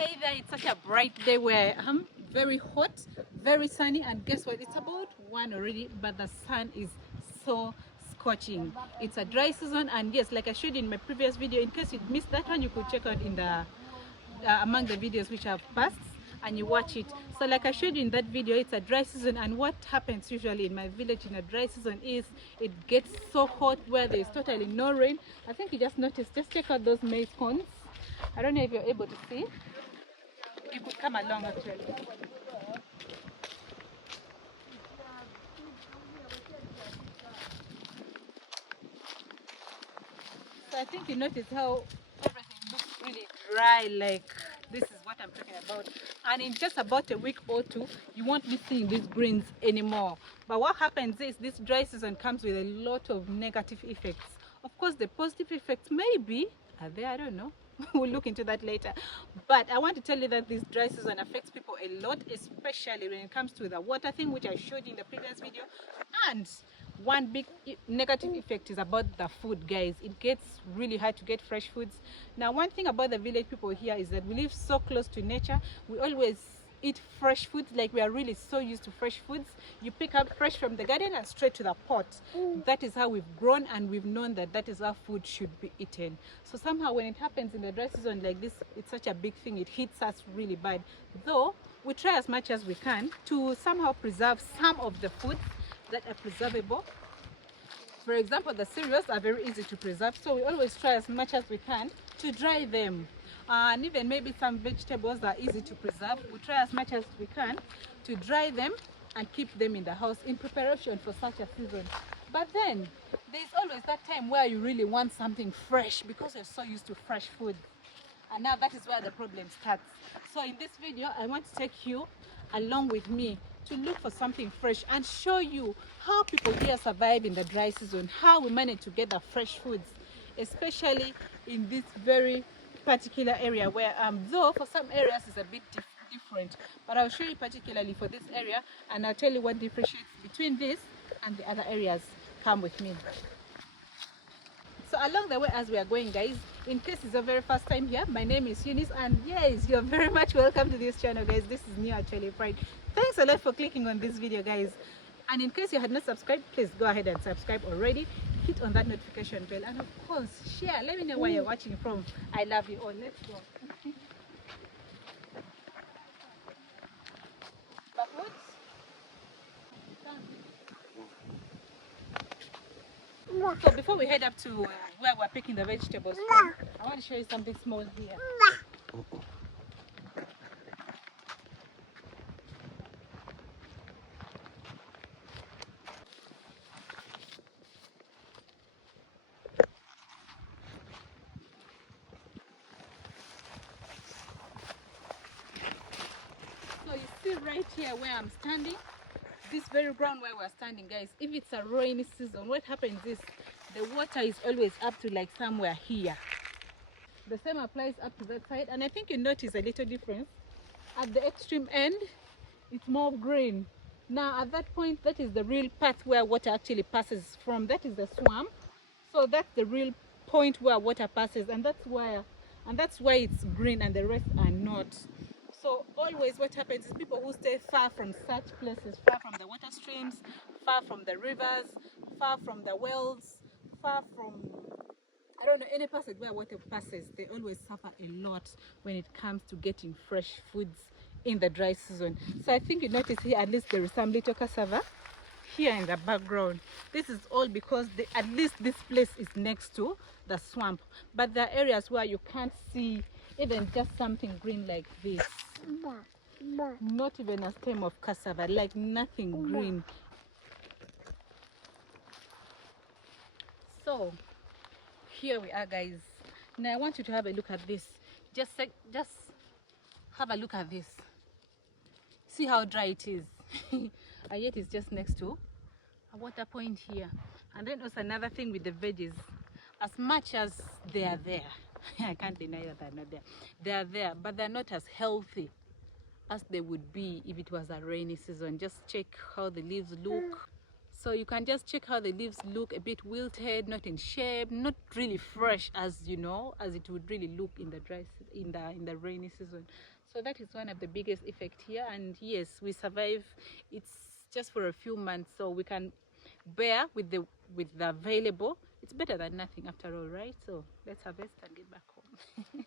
Hey there, it's such a bright day where I'm very hot, very sunny, and guess what? It's about 1 already, but the sun is so scorching. It's a dry season, and yes, like I showed in my previous video, in case you missed that one, you could check out in the among the videos which have passed and you watch it. So like I showed you in that video, it's a dry season, and what happens usually in my village in a dry season is it gets so hot where there's totally no rain. I think you just noticed, just check out those maize cones. I don't know if you're able to see. You could come along actually. So I think you notice how everything looks really dry, like this is what I'm talking about. And in just about a week or two, you won't be seeing these greens anymore. But what happens is this dry season comes with a lot of negative effects. Of course, the positive effects maybe are there, I don't know. We'll look into that later. But I want to tell you that this dry season affects people a lot, especially when it comes to the water thing, which I showed you in the previous video. And one big negative effect is about the food, guys. It gets really hard to get fresh foods. Now, one thing about the village people here is that we live so close to nature. We always eat fresh foods, like we are really so used to fresh foods. You pick up fresh from the garden and straight to the pot. That is how we've grown, and we've known that that is how food should be eaten. So somehow when it happens in the dry season like this, it's such a big thing. It hits us really bad, though we try as much as we can to somehow preserve some of the foods that are preservable. For example, the cereals are very easy to preserve, so we always try as much as we can to dry them. And even maybe some vegetables that are easy to preserve, we try as much as we can to dry them and keep them in the house in preparation for such a season. But then there's always that time where you really want something fresh because you're so used to fresh food. And now that is where the problem starts. So in this video, I want to take you along with me to look for something fresh and show you how people here survive in the dry season, how we manage to get the fresh foods, especially in this very particular area where though for some areas it's a bit different, but I'll show you particularly for this area, and I'll tell you what differentiates between this and the other areas. Come with me. So along the way as we are going, guys, in case it's your very first time here, my name is Eunice, and yes, you're very much welcome to this channel, guys. This is new actually, Pride. Thanks a lot for clicking on this video, guys. And in case you had not subscribed, please go ahead and subscribe already. Hit on that notification bell, and of course share. Let me know where you're watching from. I love you all. Let's go. So before we head up to where we're picking the vegetables from, I want to show you something small here. So you see right here where I'm standing, this very ground where we're standing, guys, if it's a rainy season, what happens is the water is always up to like somewhere here. The same applies up to that side, and I think you notice a little difference. At the extreme end, it's more green. Now at that point, that is the real path where water actually passes from. That is the swamp. So that's the real point where water passes, and that's why it's green and the rest are not. So always what happens is people who stay far from such places, far from the water streams, far from the rivers, far from the wells, far from, I don't know, any passage where water passes, they always suffer a lot when it comes to getting fresh foods in the dry season. So I think you notice here at least there is some little cassava here in the background. This is all because at least this place is next to the swamp, but there are areas where you can't see even just something green like this. Not even a stem of cassava, like nothing green. So here we are, guys. Now I want you to have a look at this. Just have a look at this. See how dry it is. And yet it's just next to a water point here. And then also another thing with the veggies, as much as they are there, I can't deny that they're not there. They are there, but they're not as healthy as they would be if it was a rainy season. Just check how the leaves look. So you can just check how the leaves look, a bit wilted, not in shape, not really fresh as you know, as it would really look in the in the rainy season. So that is one of the biggest effect here. And yes, we survive. It's just for a few months, so we can bear with the available. It's better than nothing after all, right? So let's harvest and get back home.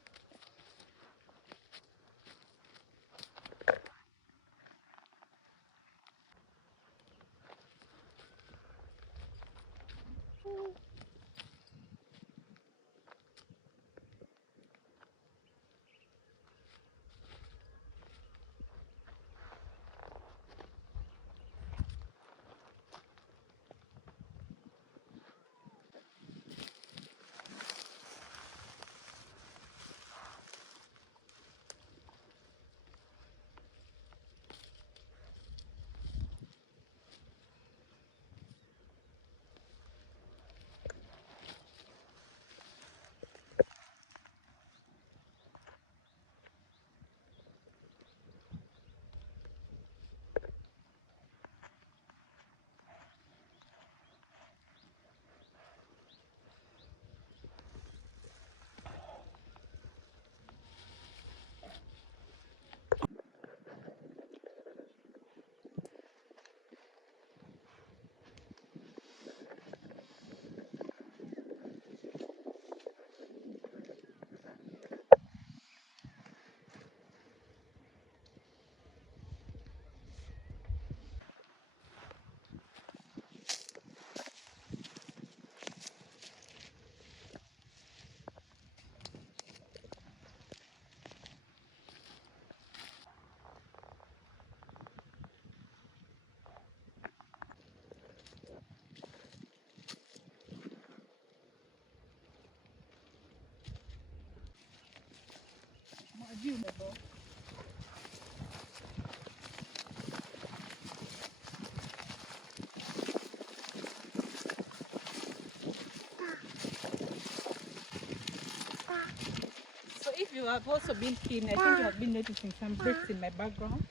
So if you have also been keen, I think you have been noticing some bricks in my background.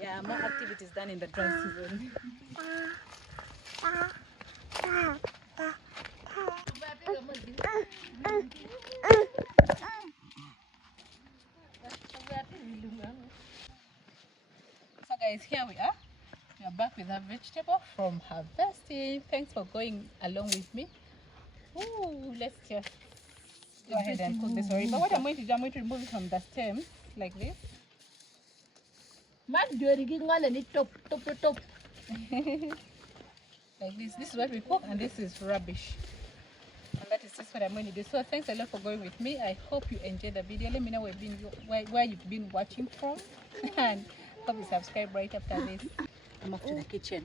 Yeah, more activities done in the dry season. So guys, here we are. We are back with our vegetable from harvesting. Thanks for going along with me. Ooh, let's just go ahead and cook this already. But what I'm going to do, I'm going to remove it from the stem like this. Like this. This is what we cook, and this is rubbish. And that is just what I'm going to do. So thanks a lot for going with me. I hope you enjoyed the video. Let me know where you've been watching from. And hope you subscribe right after this. I'm off to the kitchen.